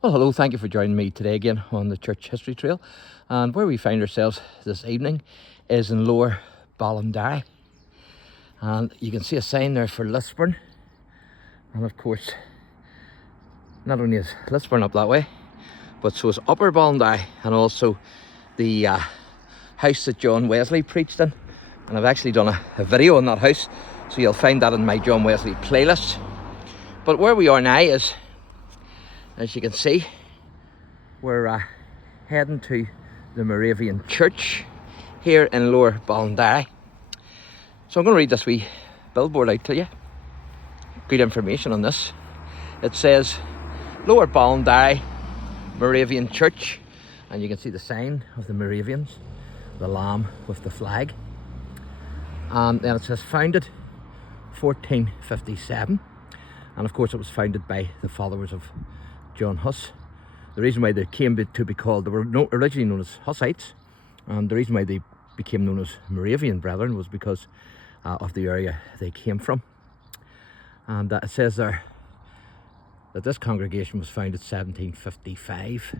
Well, hello, thank you for joining me today again on the Church History Trail. And where we find ourselves this evening is in Lower Ballinderry. And you can see a sign there for Lisburn. And of course, not only is Lisburn up that way, but so is Upper Ballinderry, and also the house that John Wesley preached in. And I've actually done a video on that house, so you'll find that in my John Wesley playlist. But where we are now is, as you can see, we're heading to the Moravian Church here in Lower Ballinderry. So I'm going to read this wee billboard out to you. Good information on this. It says Lower Ballinderry Moravian Church, and you can see the sign of the Moravians, the lamb with the flag. And then it says founded 1457, and of course it was founded by the followers of John Huss. The reason why they came to be called, they were originally known as Hussites, and the reason why they became known as Moravian Brethren was because of the area they came from. And it says there that this congregation was founded 1755,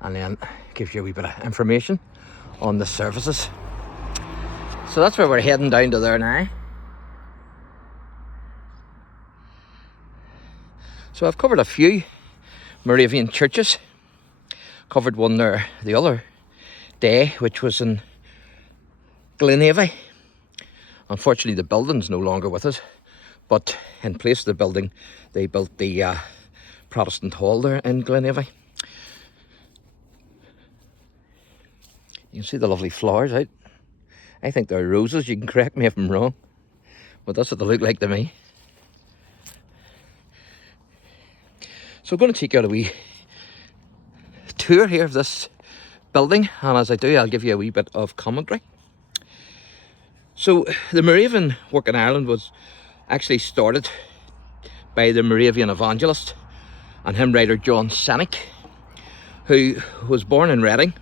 and then gives you a wee bit of information on the services. So that's where we're heading down to there now. So I've covered a few Moravian churches. Covered one there the other day, which was in Glenavy. Unfortunately, the building's no longer with us, but in place of the building, they built the Protestant Hall there in Glenavy. You can see the lovely flowers out. I think they're roses, you can correct me if I'm wrong, but that's what they look like to me. So I'm going to take you on a wee tour here of this building, and as I do, I'll give you a wee bit of commentary. So the Moravian work in Ireland was actually started by the Moravian evangelist and hymn writer John CENNICK, who was born in Reading,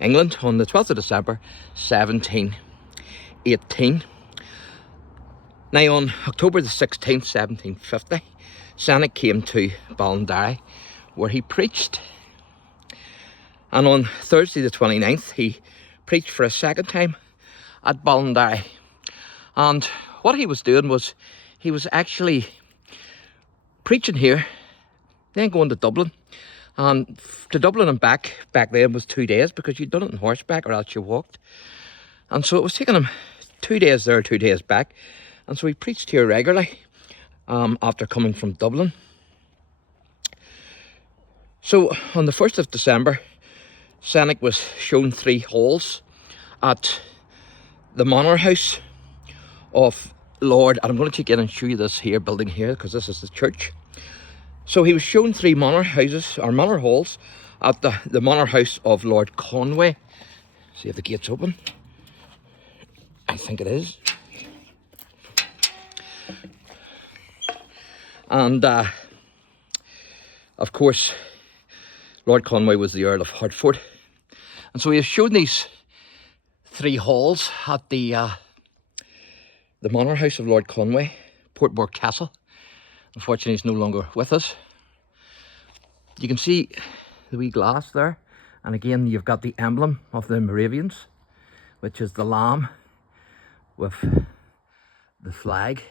England on the 12th of December 1718. Now on October the 16th, 1750, CENNICK came to Ballinderry where he preached. And on Thursday the 29th, he preached for a second time at Ballinderry. And what he was doing was, he was actually preaching here, then going to Dublin. And to Dublin and back then was 2 days, because you'd done it on horseback or else you walked. And so it was taking him 2 days there, 2 days back. And so he preached here regularly after coming from Dublin. So on the 1st of December, CENNICK was shown 3 halls at the manor house of Lord, and I'm going to take you in and show you this here building here, because this is the church. So he was shown 3 manor houses, or manor halls, at the manor house of Lord Conway. See if the gate's open. I think it is. And of course, Lord Conway was the Earl of Hertford. And so he has shown these 3 halls at the manor house of Lord Conway, Portmore Castle. Unfortunately, he's no longer with us. You can see the wee glass there. And again, you've got the emblem of the Moravians, which is the lamb with the flag.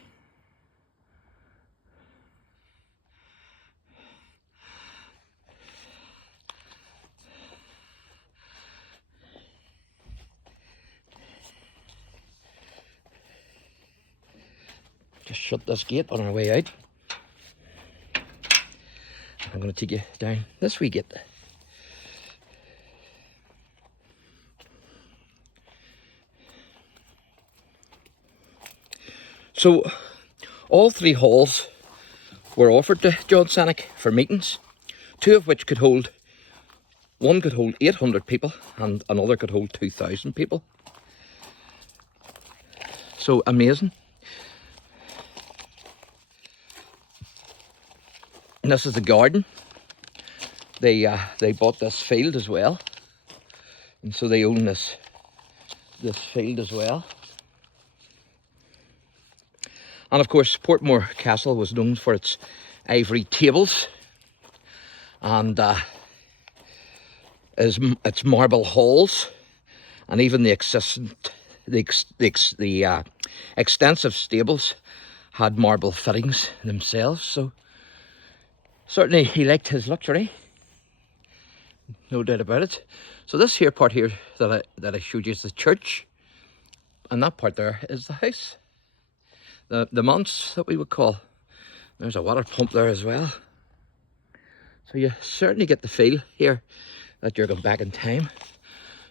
Just shut this gate on our way out. I'm going to take you down this wee gate. So all 3 halls were offered to John CENNICK for meetings, 2 of which could hold, one could hold 800 people and another could hold 2,000 people. So amazing. And this is the garden. They bought this field as well, and so they own this field as well. And of course, Portmore Castle was known for its ivory tables, and its marble halls, and even the extensive stables had marble fittings themselves. So certainly he liked his luxury, no doubt about it. So this here part here that I showed you is the church, and that part there is the house, the manse that we would call. There's a water pump there as well. So you certainly get the feel here that you're going back in time.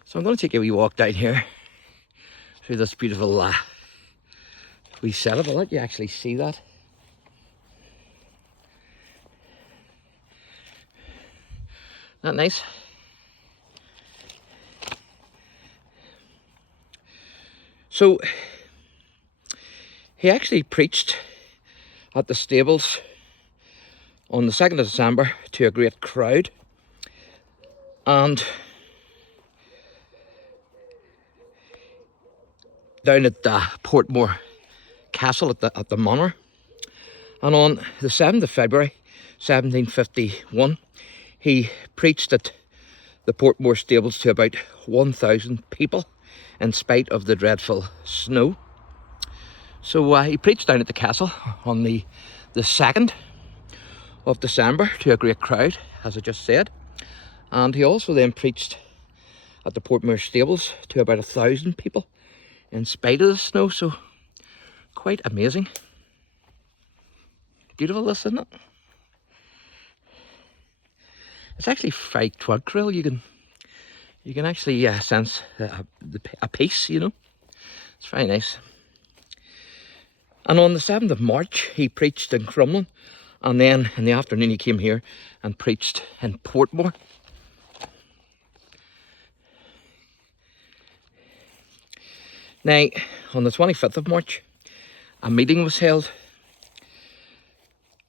So I'm going to take a wee walk down here through this beautiful wee setup. I'll let you actually see that. Isn't that nice? So he actually preached at the stables on the 2nd of December to a great crowd, and down at Portmore Castle at the manor. And on the 7th of February 1751 he preached at the Portmore stables to about 1,000 people in spite of the dreadful snow. So he preached down at the castle on the 2nd of December to a great crowd, as I just said. And he also then preached at the Portmore stables to about 1,000 people in spite of the snow. So quite amazing. Beautiful, this, isn't it? It's actually very tranquil. You can actually sense a peace, you know. It's very nice. And on the 7th of March he preached in Crumlin, and then in the afternoon he came here and preached in Portmore. Now, on the 25th of March, a meeting was held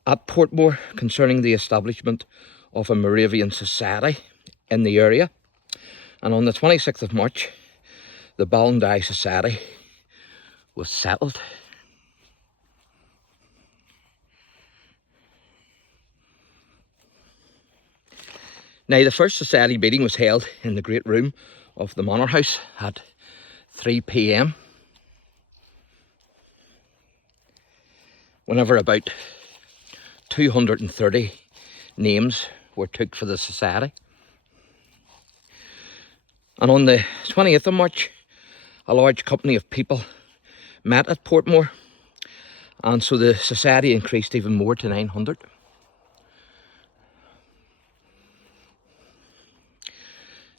at Portmore concerning the establishment of a Moravian society in the area. And on the 26th of March, the Ballinderry Society was settled. Now, the first society meeting was held in the great room of the manor house at 3 p.m. whenever about 230 names were took for the society. And on the 20th of March, a large company of people met at Portmore, and so the society increased even more to 900.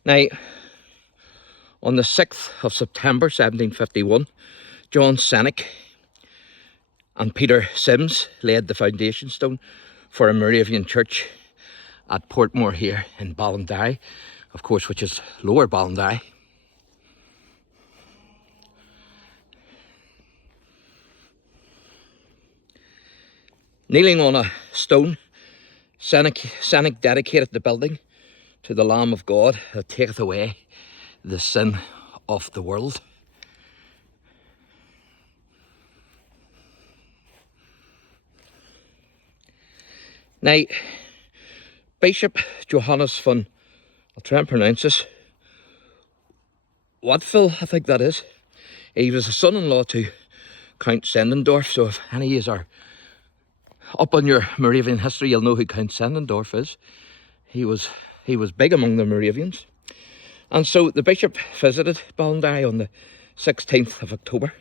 Now, on the 6th of September 1751, John CENNICK and Peter Sims laid the foundation stone for a Moravian church at Portmore here in Ballinderry, of course, which is Lower Ballinderry. Kneeling on a stone, CENNICK dedicated the building to the Lamb of God that taketh away the sin of the world. Now, Bishop Johannes van, I'll try and pronounce this, Wattville, I think that is. He was a son-in-law to Count Sendendorf, so if any of you are up on your Moravian history, you'll know who Count Sendendorf is. He was big among the Moravians. And so the bishop visited Ballinderry on the 16th of October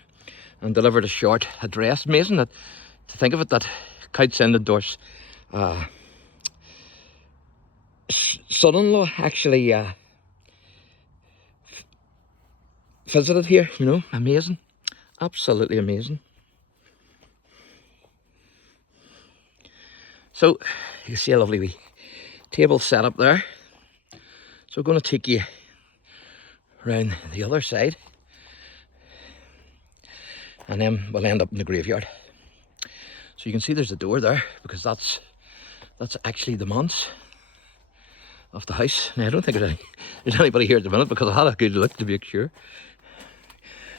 and delivered a short address. Amazing that, to think of it, that Count Sendendorf's son-in-law actually visited here, you know. Amazing, absolutely amazing. So you see a lovely wee table set up there. So we're going to take you around the other side, and then we'll end up in the graveyard. So you can see there's a door there, because that's actually the manse of the house. Now, I don't think there's anybody here at the minute, because I had a good look to make sure.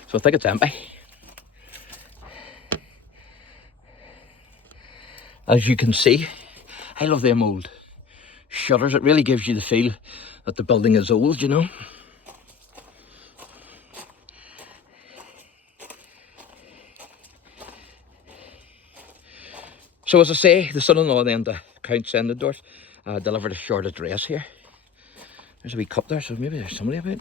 So I think it's empty. as you can see, I love them old shutters. It really gives you the feel that the building is old, you know. So as I say, the son-in-law then to Count Sendendorf delivered a short address here. There's a wee cup there, so maybe there's somebody about.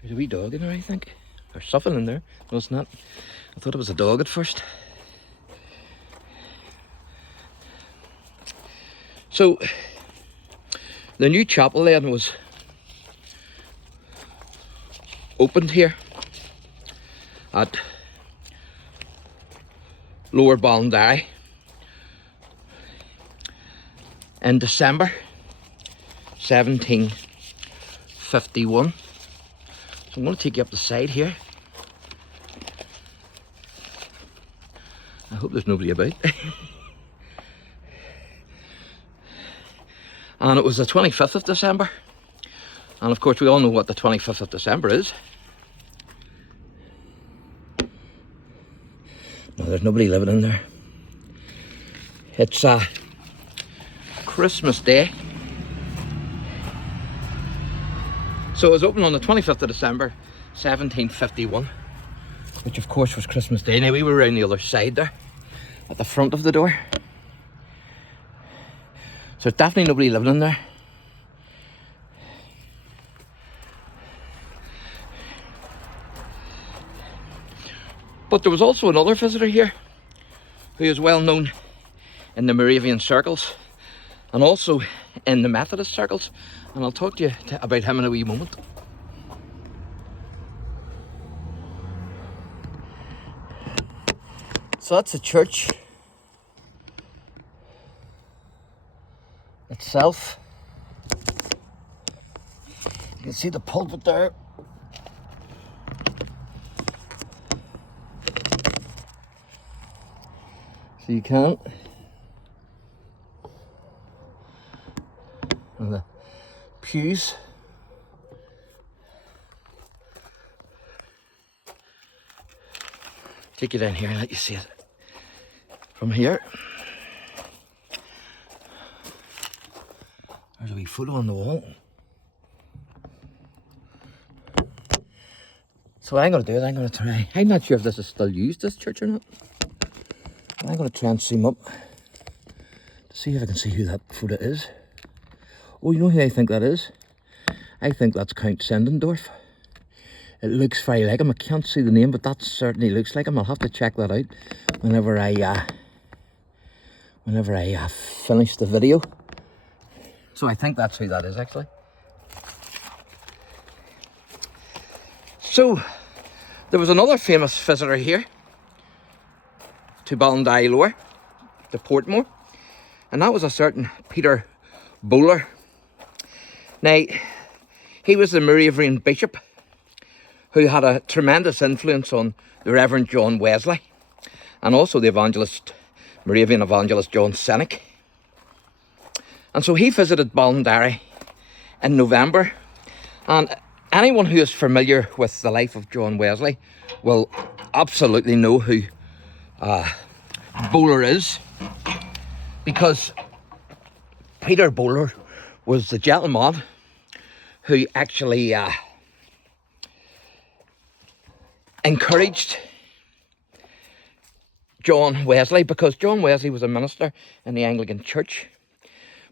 There's a wee dog in there, I think. There's something in there. No, it's not. I thought it was a dog at first. So, the new chapel then was opened here at Lower Ballinderry in December 1751. So I'm going to take you up the side here. I hope there's nobody about. And it was the 25th of December. And of course we all know what the 25th of December is. No, there's nobody living in there. It's Christmas Day. So it was opened on the 25th of December 1751, which of course was Christmas Day. Now we were around the other side there, at the front of the door. So there's definitely nobody living in there. But there was also another visitor here who is well known in the Moravian circles and also in the Methodist circles, and I'll talk to you about him in a wee moment. So that's the church itself. You can see the pulpit there. So you can. And the pews. Take you down here and let you see it from here. There's a wee photo on the wall. So what I'm going to do is I'm going to try. I'm not sure if this is still used, this church, or not. But I'm going to try and zoom up to see if I can see who that photo is. Oh, you know who I think that is? I think that's Count Sendendorf. It looks very like him. I can't see the name, but that certainly looks like him. I'll have to check that out whenever I finish the video. So I think that's who that is, actually. So there was another famous visitor here to Ballinderry Lower, to Portmore, and that was a certain Peter Bowler. Now, he was the Moravian bishop who had a tremendous influence on the Reverend John Wesley and also the Moravian evangelist John CENNICK. And so he visited Ballinderry in November, and anyone who is familiar with the life of John Wesley will absolutely know who Bowler is, because Peter Bowler was the gentleman who actually encouraged John Wesley, because John Wesley was a minister in the Anglican Church,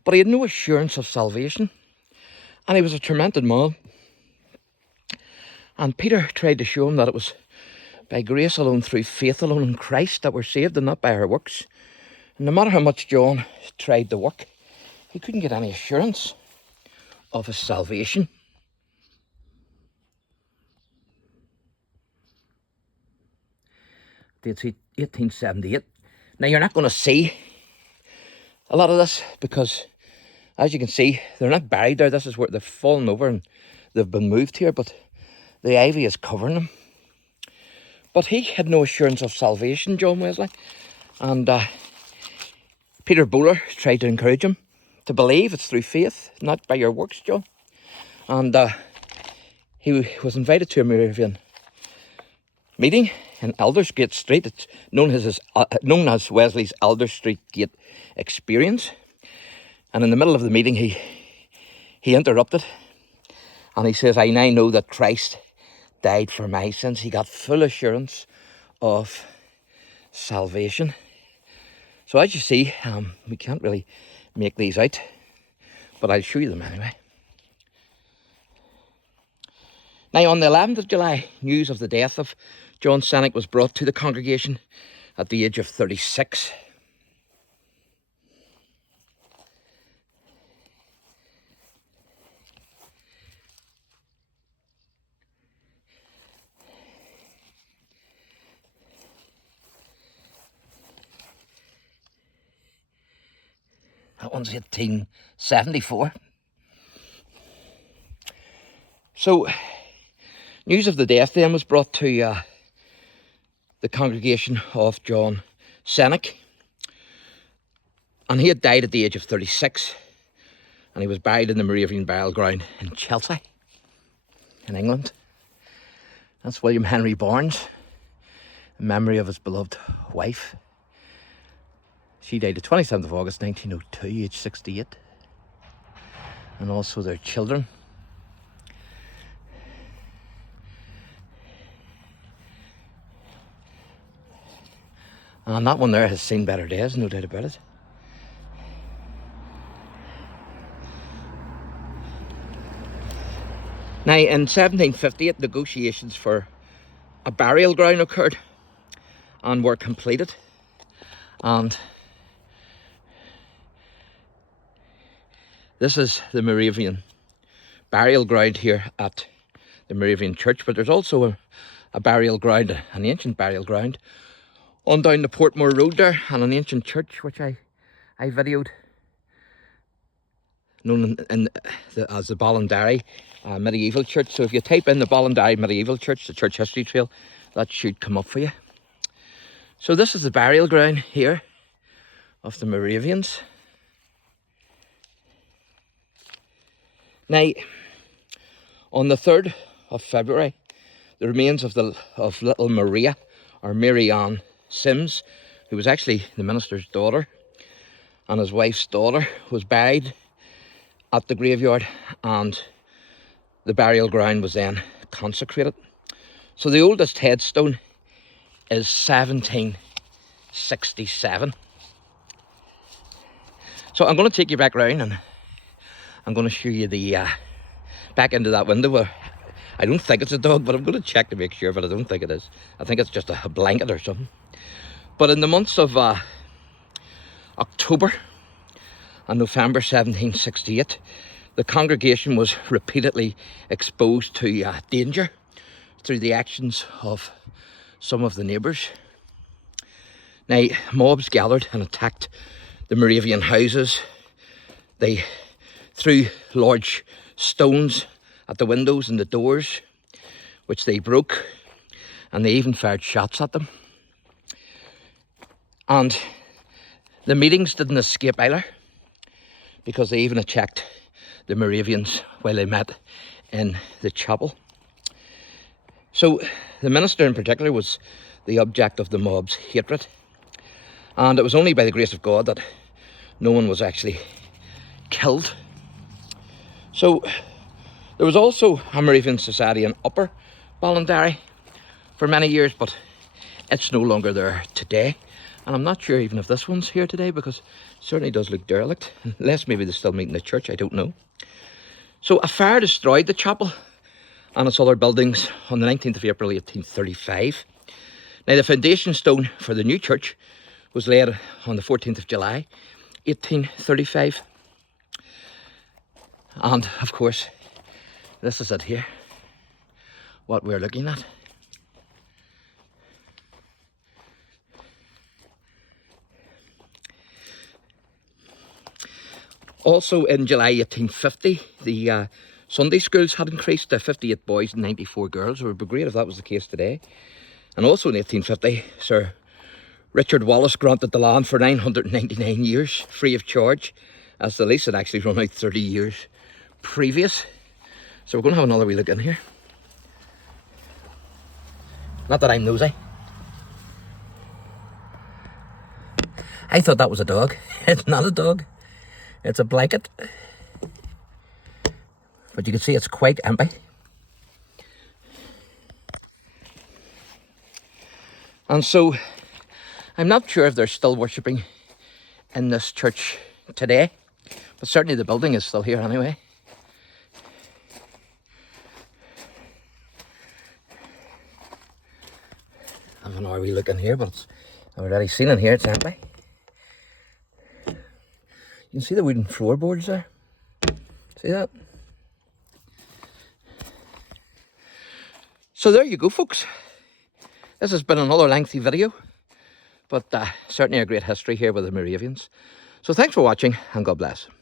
but he had no assurance of salvation, and he was a tormented man. And Peter tried to show him that it was by grace alone, through faith alone in Christ, that we're saved, and not by our works. And no matter how much John tried to work, he couldn't get any assurance of his salvation. Date's 1878. Now you're not going to see a lot of this because, as you can see, they're not buried there. This is where they've fallen over and they've been moved here, but the ivy is covering them. But he had no assurance of salvation, John Wesley, and Peter Bowler tried to encourage him to believe it's through faith, not by your works, John. And he was invited to a Moravian meeting in Aldersgate Street. It's known as Wesley's Aldersgate Gate Experience. And in the middle of the meeting, he interrupted, and he says, "I now know that Christ died for my sins." He got full assurance of salvation. So as you see, we can't really make these out, but I'll show you them anyway. Now, on the 11th of July, news of the death of John CENNICK was brought to the congregation at the age of 36. That one's 1874. So, news of the death then was brought to the congregation of John CENNICK. And he had died at the age of 36. And he was buried in the Moravian burial ground in Chelsea, in England. That's William Henry Barnes, in memory of his beloved wife. She died the 27th of August 1902, aged 68. And also their children. And that one there has seen better days, no doubt about it. Now, in 1758, negotiations for a burial ground occurred and were completed. And this is the Moravian burial ground here at the Moravian church, but there's also a burial ground, an ancient burial ground, on down the Portmore Road there, and an ancient church which I videoed, known as the Ballinderry medieval church. So if you type in the Ballinderry medieval church, the church history trail, that should come up for you. So this is the burial ground here of the Moravians. Now, on the 3rd of February, the remains of little Maria, or Mary Ann Sims, who was actually the minister's daughter, and his wife's daughter, was buried at the graveyard, and the burial ground was then consecrated. So the oldest headstone is 1767. So I'm going to take you back round, and I'm going to show you the back into that window where I don't think it's a dog, but I'm going to check to make sure, but I don't think it is. I think it's just a blanket or something. But in the months of October and November 1768, the congregation was repeatedly exposed to danger through the actions of some of the neighbours. Now, mobs gathered and attacked the Moravian houses. They threw large stones at the windows and the doors, which they broke, and they even fired shots at them. And the meetings didn't escape either, because they even attacked the Moravians while they met in the chapel. So the minister in particular was the object of the mob's hatred, and it was only by the grace of God that no one was actually killed. So there was also a Moravian society in Upper Ballinderry for many years, but it's no longer there today. And I'm not sure even if this one's here today, because it certainly does look derelict, unless maybe they still meet in the church, I don't know. So a fire destroyed the chapel and its other buildings on the 19th of April 1835. Now, the foundation stone for the new church was laid on the 14th of July 1835. And of course, this is it here, what we're looking at. Also in July 1850, the Sunday schools had increased to 58 boys and 94 girls. It would be great if that was the case today. And also in 1850, Sir Richard Wallace granted the land for 999 years, free of charge, as the lease had actually run out 30 years previous. So we're going to have another wee look in here. Not that I'm nosy, I thought that was a dog. It's not a dog. It's a blanket. But you can see it's quite empty. And so, I'm not sure if they're still worshipping in this church today, but certainly the building is still here anyway. I have an RV look in here, but I've already seen in here, it's empty. You can see the wooden floorboards there. See that? So there you go, folks. This has been another lengthy video, but certainly a great history here with the Moravians. So thanks for watching, and God bless.